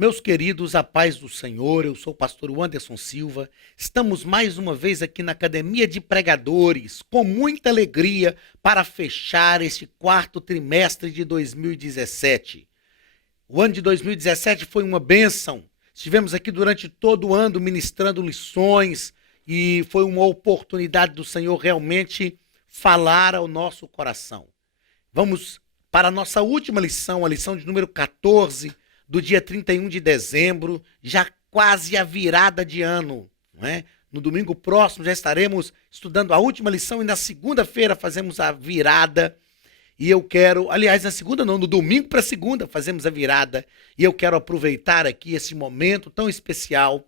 Meus queridos, a paz do Senhor, eu sou o pastor Anderson Silva. Estamos mais uma vez aqui na Academia de Pregadores, com muita alegria, para fechar este quarto trimestre de 2017. O ano de 2017 foi uma bênção. Estivemos aqui durante todo o ano ministrando lições e foi uma oportunidade do Senhor realmente falar ao nosso coração. Vamos para a nossa última lição, a lição de número 14, do dia 31 de dezembro, já quase a virada de ano, não é? No domingo próximo já estaremos estudando a última lição e na segunda-feira fazemos a virada. E eu quero, aliás, na segunda não, no domingo para segunda fazemos a virada. E eu quero aproveitar aqui esse momento tão especial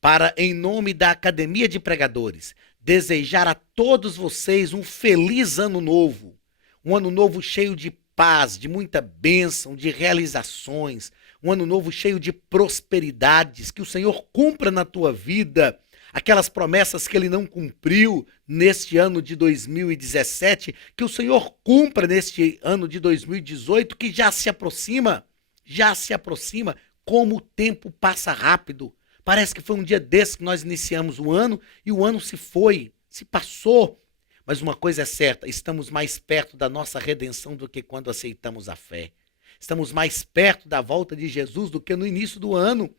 para, em nome da Academia de Pregadores, desejar a todos vocês um feliz ano novo. Um ano novo cheio de paz, de muita bênção, de realizações. Um ano novo cheio de prosperidades, que o Senhor cumpra na tua vida aquelas promessas que Ele não cumpriu neste ano de 2017, que o Senhor cumpra neste ano de 2018, que já se aproxima, como o tempo passa rápido. Parece que foi um dia desse que nós iniciamos o ano e o ano se foi, se passou. Mas uma coisa é certa, estamos mais perto da nossa redenção do que quando aceitamos a fé. Estamos mais perto da volta de Jesus do que no início do ano.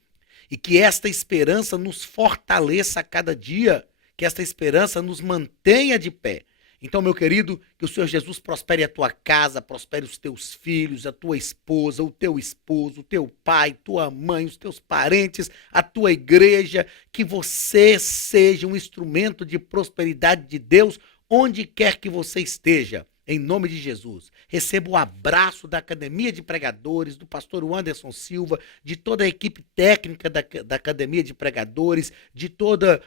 E que esta esperança nos fortaleça a cada dia, que esta esperança nos mantenha de pé. Então, meu querido, que o Senhor Jesus prospere a tua casa, prospere os teus filhos, a tua esposa, o teu esposo, o teu pai, tua mãe, os teus parentes, a tua igreja, que você seja um instrumento de prosperidade de Deus onde quer que você esteja. Em nome de Jesus, receba o abraço da Academia de Pregadores, do pastor Anderson Silva, de toda a equipe técnica da Academia de Pregadores, de todo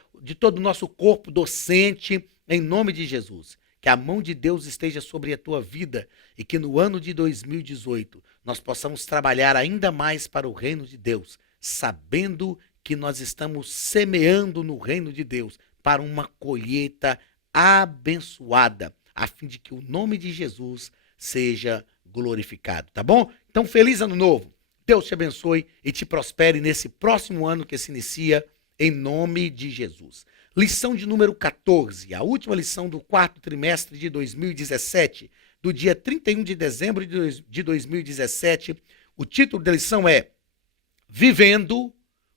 o nosso corpo docente, em nome de Jesus. Que a mão de Deus esteja sobre a tua vida e que no ano de 2018 nós possamos trabalhar ainda mais para o reino de Deus, sabendo que nós estamos semeando no reino de Deus para uma colheita abençoada, a fim de que o nome de Jesus seja glorificado, tá bom? Então, feliz ano novo. Deus te abençoe e te prospere nesse próximo ano que se inicia, em nome de Jesus. Lição de número 14, a última lição do quarto trimestre de 2017, do dia 31 de dezembro de 2017. O título da lição é Vivendo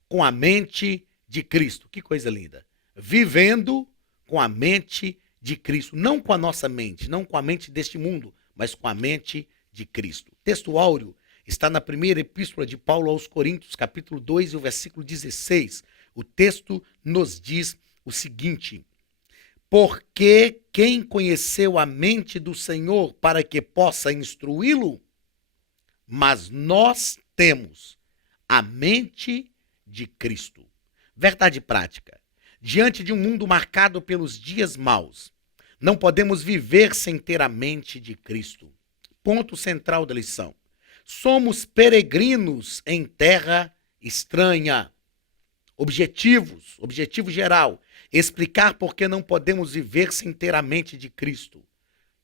com a Mente de Cristo. Que coisa linda. Vivendo com a mente de Cristo, não com a nossa mente, não com a mente deste mundo, mas com a mente de Cristo. O texto áureo está na primeira epístola de Paulo aos Coríntios, capítulo 2, e o versículo 16. O texto nos diz o seguinte: porque quem conheceu a mente do Senhor para que possa instruí-lo? Mas nós temos a mente de Cristo. Verdade prática. Diante de um mundo marcado pelos dias maus, não podemos viver sem ter a mente de Cristo. Ponto central da lição. Somos peregrinos em terra estranha. Objetivo geral, explicar por que não podemos viver sem ter a mente de Cristo.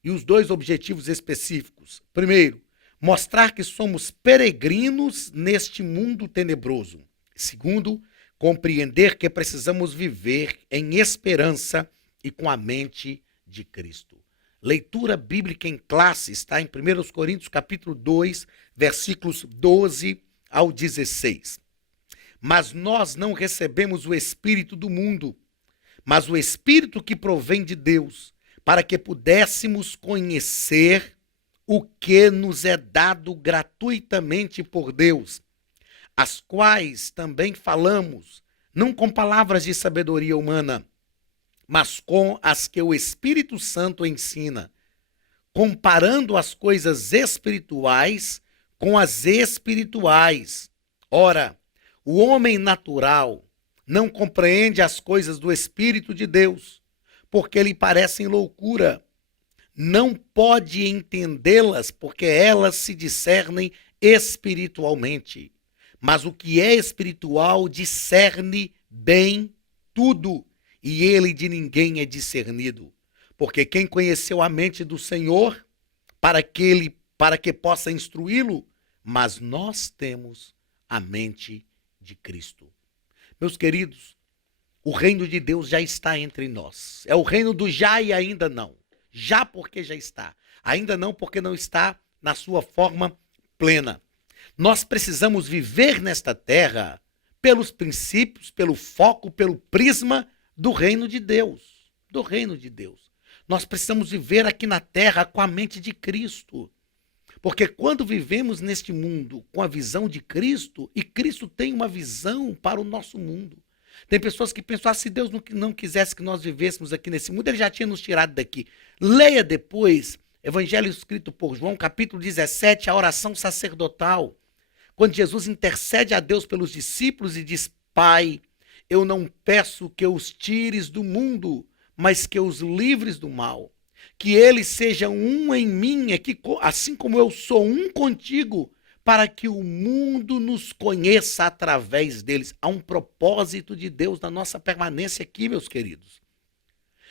E os dois objetivos específicos. Primeiro, mostrar que somos peregrinos neste mundo tenebroso. Segundo, compreender que precisamos viver em esperança e com a mente de Cristo. Leitura bíblica em classe está em 1 Coríntios capítulo 2, versículos 12 ao 16. Mas nós não recebemos o Espírito do mundo, mas o Espírito que provém de Deus, para que pudéssemos conhecer o que nos é dado gratuitamente por Deus, as quais também falamos, não com palavras de sabedoria humana, mas com as que o Espírito Santo ensina, comparando as coisas espirituais com as espirituais. Ora, o homem natural não compreende as coisas do Espírito de Deus, porque lhe parecem loucura. Não pode entendê-las, porque elas se discernem espiritualmente. Mas o que é espiritual discerne bem tudo, e ele de ninguém é discernido. Porque quem conheceu a mente do Senhor, para que possa instruí-lo, mas nós temos a mente de Cristo. Meus queridos, o reino de Deus já está entre nós. É o reino do já e ainda não. Já porque já está. Ainda não porque não está na sua forma plena. Nós precisamos viver nesta terra pelos princípios, pelo foco, pelo prisma do reino de Deus. Do reino de Deus. Nós precisamos viver aqui na terra com a mente de Cristo. Porque quando vivemos neste mundo com a visão de Cristo, e Cristo tem uma visão para o nosso mundo. Tem pessoas que pensam, se Deus não quisesse que nós vivêssemos aqui nesse mundo, Ele já tinha nos tirado daqui. Leia depois, Evangelho escrito por João, capítulo 17, a oração sacerdotal. Quando Jesus intercede a Deus pelos discípulos e diz, Pai, eu não peço que os tires do mundo, mas que os livres do mal. Que eles sejam um em mim, assim como eu sou um contigo, para que o mundo nos conheça através deles. Há um propósito de Deus na nossa permanência aqui, meus queridos.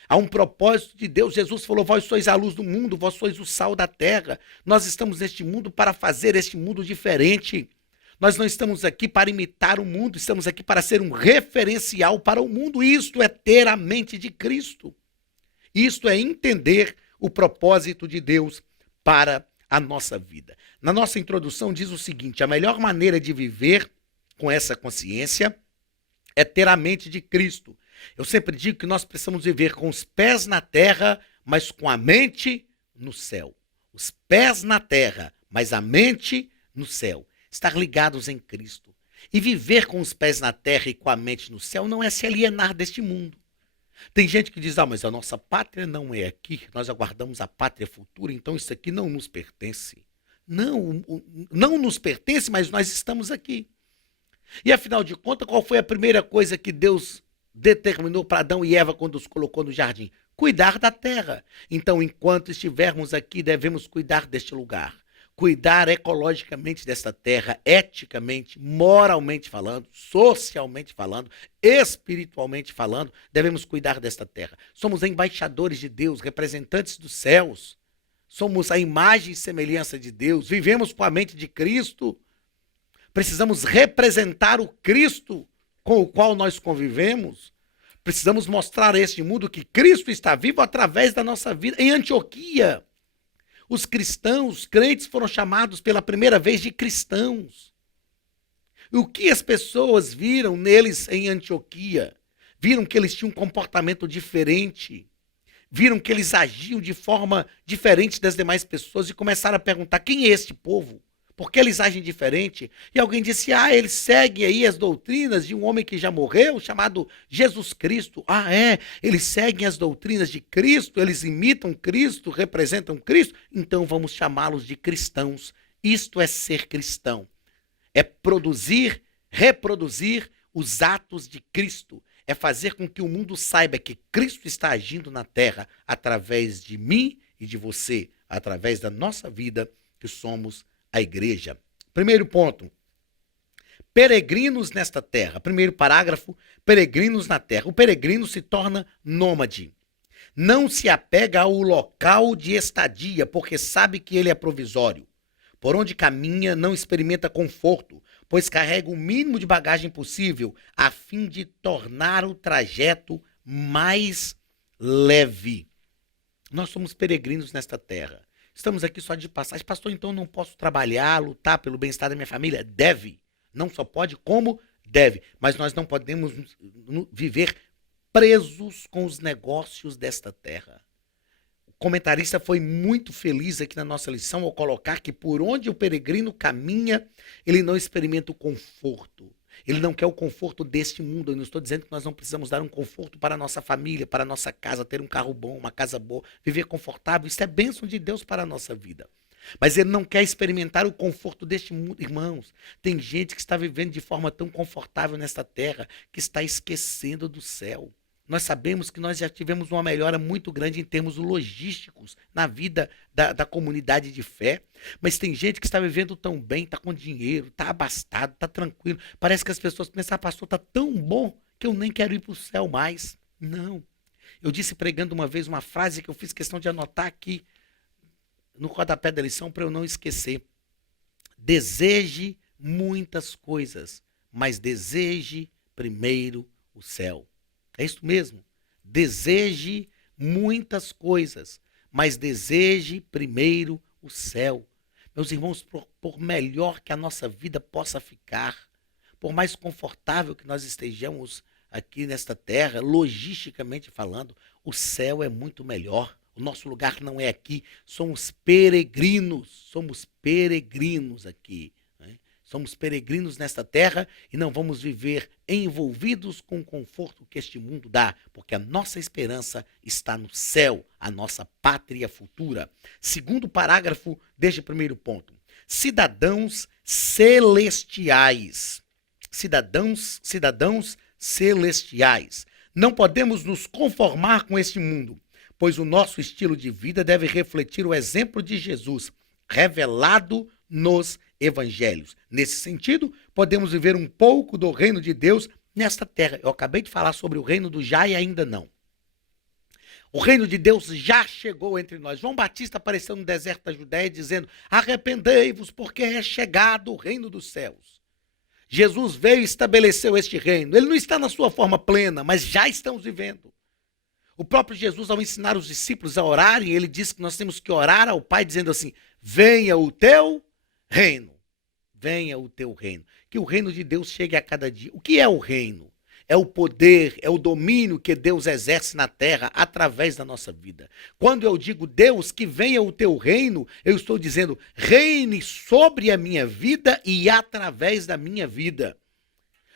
Há um propósito de Deus. Jesus falou, vós sois a luz do mundo, vós sois o sal da terra. Nós estamos neste mundo para fazer este mundo diferente. Nós não estamos aqui para imitar o mundo, estamos aqui para ser um referencial para o mundo. Isto é ter a mente de Cristo. Isto é entender o propósito de Deus para a nossa vida. Na nossa introdução diz o seguinte, a melhor maneira de viver com essa consciência é ter a mente de Cristo. Eu sempre digo que nós precisamos viver com os pés na terra, mas com a mente no céu. Os pés na terra, mas a mente no céu. Estar ligados em Cristo. E viver com os pés na terra e com a mente no céu não é se alienar deste mundo. Tem gente que diz, mas a nossa pátria não é aqui, nós aguardamos a pátria futura, então isso aqui não nos pertence. Não, não nos pertence, mas nós estamos aqui. E afinal de contas, qual foi a primeira coisa que Deus determinou para Adão e Eva quando os colocou no jardim? Cuidar da terra. Então, enquanto estivermos aqui, devemos cuidar deste lugar. Cuidar ecologicamente desta terra, eticamente, moralmente falando, socialmente falando, espiritualmente falando, devemos cuidar desta terra. Somos embaixadores de Deus, representantes dos céus. Somos a imagem e semelhança de Deus. Vivemos com a mente de Cristo. Precisamos representar o Cristo com o qual nós convivemos. Precisamos mostrar a este mundo que Cristo está vivo através da nossa vida. Em Antioquia, os cristãos, os crentes foram chamados pela primeira vez de cristãos. E o que as pessoas viram neles em Antioquia? Viram que eles tinham um comportamento diferente. Viram que eles agiam de forma diferente das demais pessoas e começaram a perguntar, quem é este povo? Por que eles agem diferente? E alguém disse, eles seguem aí as doutrinas de um homem que já morreu, chamado Jesus Cristo. Eles seguem as doutrinas de Cristo, eles imitam Cristo, representam Cristo, então vamos chamá-los de cristãos. Isto é ser cristão. É produzir, reproduzir os atos de Cristo. É fazer com que o mundo saiba que Cristo está agindo na terra através de mim e de você, através da nossa vida, que somos a igreja. Primeiro ponto, peregrinos nesta terra. Primeiro parágrafo, peregrinos na terra. O peregrino se torna nômade. Não se apega ao local de estadia, porque sabe que ele é provisório. Por onde caminha, não experimenta conforto, pois carrega o mínimo de bagagem possível, a fim de tornar o trajeto mais leve. Nós somos peregrinos nesta terra. Estamos aqui só de passagem. Pastor, então não posso trabalhar, lutar pelo bem-estar da minha família? Deve. Não só pode, como deve. Mas nós não podemos viver presos com os negócios desta terra. O comentarista foi muito feliz aqui na nossa lição ao colocar que por onde o peregrino caminha, ele não experimenta o conforto. Ele não quer o conforto deste mundo. Eu não estou dizendo que nós não precisamos dar um conforto para a nossa família, para a nossa casa, ter um carro bom, uma casa boa, viver confortável. Isso é bênção de Deus para a nossa vida. Mas ele não quer experimentar o conforto deste mundo. Irmãos, tem gente que está vivendo de forma tão confortável nesta terra que está esquecendo do céu. Nós sabemos que nós já tivemos uma melhora muito grande em termos logísticos na vida da comunidade de fé. Mas tem gente que está vivendo tão bem, está com dinheiro, está abastado, está tranquilo. Parece que as pessoas pensam, pastor, está tão bom que eu nem quero ir para o céu mais. Não. Eu disse pregando uma vez uma frase que eu fiz questão de anotar aqui no rodapé da lição para eu não esquecer. Deseje muitas coisas, mas deseje primeiro o céu. É isso mesmo. Deseje muitas coisas, mas deseje primeiro o céu. Meus irmãos, por melhor que a nossa vida possa ficar, por mais confortável que nós estejamos aqui nesta terra, logisticamente falando, o céu é muito melhor. O nosso lugar não é aqui, somos peregrinos aqui. Né? Somos peregrinos nesta terra e não vamos viver envolvidos com o conforto que este mundo dá, porque a nossa esperança está no céu, a nossa pátria futura. Segundo parágrafo deste primeiro ponto. Cidadãos celestiais. Cidadãos celestiais. Não podemos nos conformar com este mundo, pois o nosso estilo de vida deve refletir o exemplo de Jesus, revelado nos evangelhos. Nesse sentido, podemos viver um pouco do reino de Deus nesta terra. Eu acabei de falar sobre o reino do já e ainda não. O reino de Deus já chegou entre nós. João Batista apareceu no deserto da Judéia dizendo: arrependei-vos, porque é chegado o reino dos céus. Jesus veio e estabeleceu este reino. Ele não está na sua forma plena, mas já estamos vivendo. O próprio Jesus, ao ensinar os discípulos a orarem, ele disse que nós temos que orar ao Pai dizendo assim: venha o teu reino. Venha o teu reino. Que o reino de Deus chegue a cada dia. O que é o reino? É o poder, é o domínio que Deus exerce na terra através da nossa vida. Quando eu digo, Deus, que venha o teu reino, eu estou dizendo, reine sobre a minha vida e através da minha vida.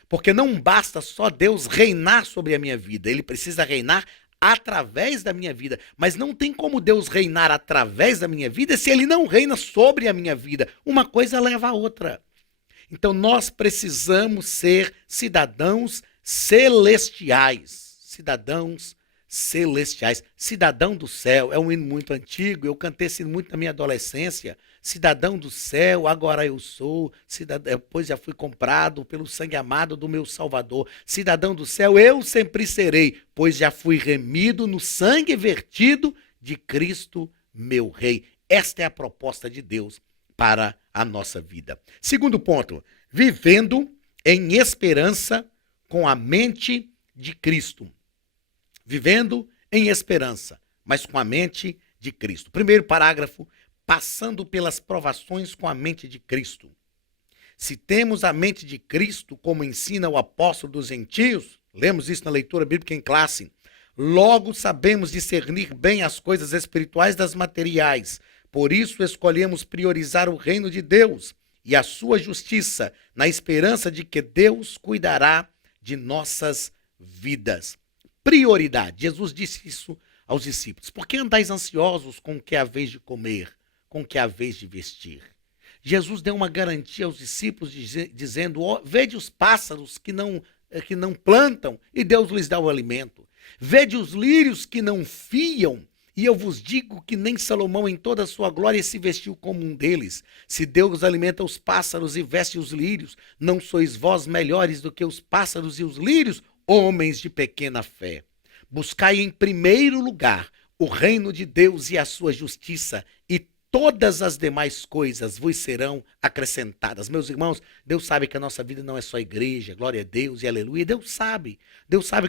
Porque não basta só Deus reinar sobre a minha vida, ele precisa reinar através da minha vida. Mas não tem como Deus reinar através da minha vida se ele não reina sobre a minha vida. Uma coisa leva a outra. Então nós precisamos ser cidadãos celestiais. Cidadãos celestiais. Cidadão do céu é um hino muito antigo, eu cantei esse muito na minha adolescência. Cidadão do céu, agora eu sou, pois já fui comprado pelo sangue amado do meu Salvador. Cidadão do céu, eu sempre serei, pois já fui remido no sangue vertido de Cristo, meu Rei. Esta é a proposta de Deus para a nossa vida. Segundo ponto, vivendo em esperança com a mente de Cristo. Vivendo em esperança, mas com a mente de Cristo. Primeiro parágrafo, passando pelas provações com a mente de Cristo. Se temos a mente de Cristo, como ensina o apóstolo dos gentios, lemos isso na leitura bíblica em classe, logo sabemos discernir bem as coisas espirituais das materiais. Por isso escolhemos priorizar o reino de Deus e a sua justiça, na esperança de que Deus cuidará de nossas vidas. Prioridade. Jesus disse isso aos discípulos. Por que andais ansiosos com o que é a vez de comer, com o que é a vez de vestir? Jesus deu uma garantia aos discípulos dizendo, vede os pássaros que não plantam e Deus lhes dá o alimento. Vede os lírios que não fiam e eu vos digo que nem Salomão em toda a sua glória se vestiu como um deles. Se Deus alimenta os pássaros e veste os lírios, não sois vós melhores do que os pássaros e os lírios, homens de pequena fé? Buscai em primeiro lugar o reino de Deus e a sua justiça, e todas as demais coisas vos serão acrescentadas. Meus irmãos, Deus sabe que a nossa vida não é só igreja, glória a Deus e aleluia. Deus sabe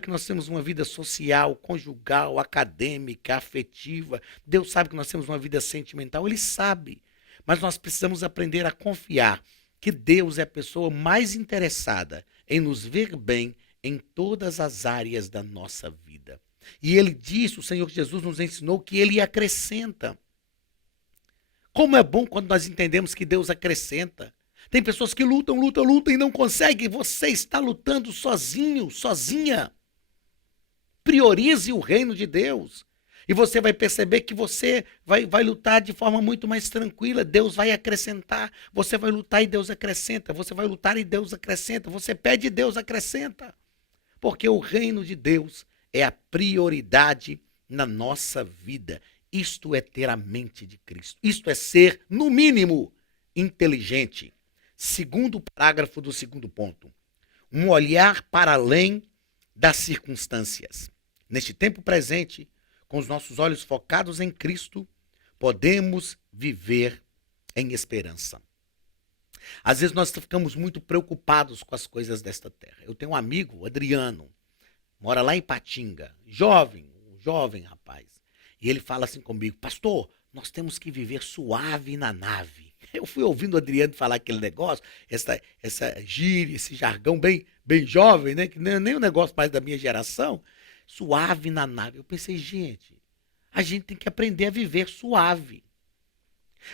que nós temos uma vida social, conjugal, acadêmica, afetiva. Deus sabe que nós temos uma vida sentimental, Ele sabe. Mas nós precisamos aprender a confiar que Deus é a pessoa mais interessada em nos ver bem em todas as áreas da nossa vida. E Ele disse, o Senhor Jesus nos ensinou que Ele acrescenta. Como é bom quando nós entendemos que Deus acrescenta. Tem pessoas que lutam e não conseguem. Você está lutando sozinho, sozinha. Priorize o reino de Deus. E você vai perceber que você vai lutar de forma muito mais tranquila. Deus vai acrescentar. Você vai lutar e Deus acrescenta. Você vai lutar e Deus acrescenta. Você pede e Deus acrescenta. Porque o reino de Deus é a prioridade na nossa vida. Isto é ter a mente de Cristo. Isto é ser, no mínimo, inteligente. Segundo parágrafo do segundo ponto. Um olhar para além das circunstâncias. Neste tempo presente, com os nossos olhos focados em Cristo, podemos viver em esperança. Às vezes nós ficamos muito preocupados com as coisas desta terra. Eu tenho um amigo, o Adriano, mora lá em Patinga, jovem, um jovem rapaz. E ele fala assim comigo: pastor, nós temos que viver suave na nave. Eu fui ouvindo o Adriano falar aquele negócio, essa gíria, esse jargão bem jovem, né? Que nem um negócio mais da minha geração. Suave na nave. Eu pensei, gente, a gente tem que aprender a viver suave.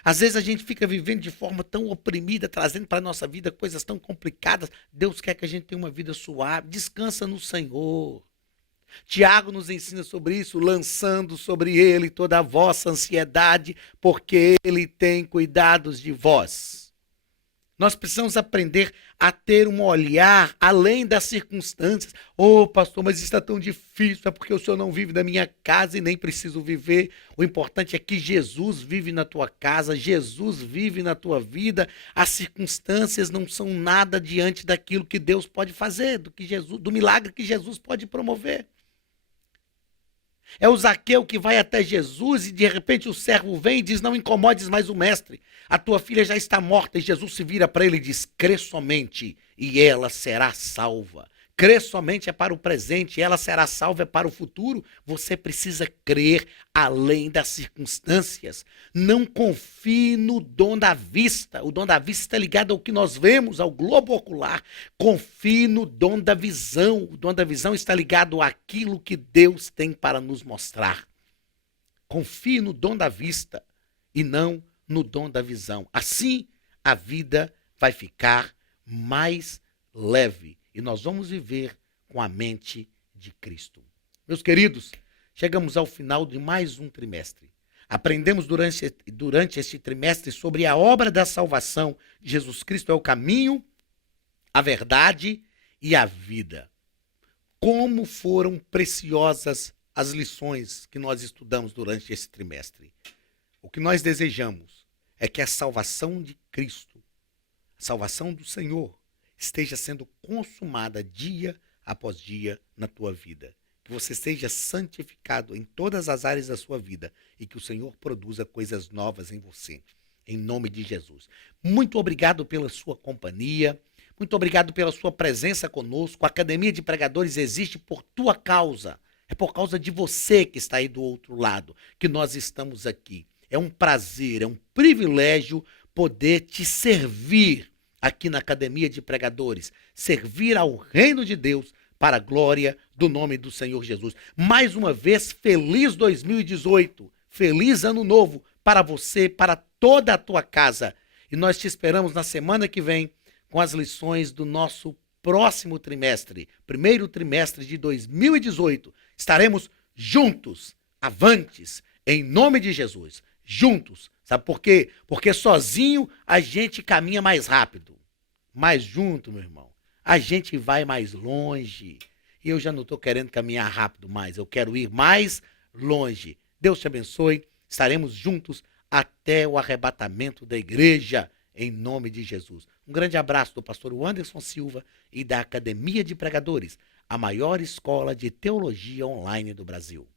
Às vezes a gente fica vivendo de forma tão oprimida, trazendo para a nossa vida coisas tão complicadas. Deus quer que a gente tenha uma vida suave. Descansa no Senhor. Tiago nos ensina sobre isso, lançando sobre ele toda a vossa ansiedade, porque ele tem cuidados de vós. Nós precisamos aprender a ter um olhar além das circunstâncias. Ô, pastor, mas isso está tão difícil, é porque o senhor não vive na minha casa e nem preciso viver. O importante é que Jesus vive na tua casa, Jesus vive na tua vida. As circunstâncias não são nada diante daquilo que Deus pode fazer, do milagre que Jesus pode promover. É o Zaqueu que vai até Jesus e de repente o servo vem e diz: não incomodes mais o mestre, a tua filha já está morta. E Jesus se vira para ele e diz: crê somente e ela será salva. Crer somente é para o presente, ela será salva é para o futuro. Você precisa crer além das circunstâncias. Não confie no dom da vista. O dom da vista está ligado ao que nós vemos, ao globo ocular. Confie no dom da visão. O dom da visão está ligado àquilo que Deus tem para nos mostrar. Confie no dom da vista e não no dom da visão. Assim, a vida vai ficar mais leve. E nós vamos viver com a mente de Cristo. Meus queridos, chegamos ao final de mais um trimestre. Aprendemos durante este trimestre sobre a obra da salvação. Jesus Cristo é o caminho, a verdade e a vida. Como foram preciosas as lições que nós estudamos durante esse trimestre. O que nós desejamos é que a salvação de Cristo, a salvação do Senhor, esteja sendo consumada dia após dia na tua vida. Que você seja santificado em todas as áreas da sua vida e que o Senhor produza coisas novas em você. Em nome de Jesus. Muito obrigado pela sua companhia. Muito obrigado pela sua presença conosco. A Academia de Pregadores existe por tua causa. É por causa de você que está aí do outro lado que nós estamos aqui. É um prazer, é um privilégio poder te servir aqui na Academia de Pregadores, servir ao reino de Deus para a glória do nome do Senhor Jesus. Mais uma vez, feliz 2018, feliz ano novo para você, para toda a tua casa. E nós te esperamos na semana que vem com as lições do nosso próximo trimestre, primeiro trimestre de 2018. Estaremos juntos, avantes, em nome de Jesus, juntos. Sabe por quê? Porque sozinho a gente caminha mais rápido. Mas junto, meu irmão, a gente vai mais longe. E eu já não estou querendo caminhar rápido mais. Eu quero ir mais longe. Deus te abençoe. Estaremos juntos até o arrebatamento da igreja, em nome de Jesus. Um grande abraço do pastor Anderson Silva e da Academia de Pregadores, a maior escola de teologia online do Brasil.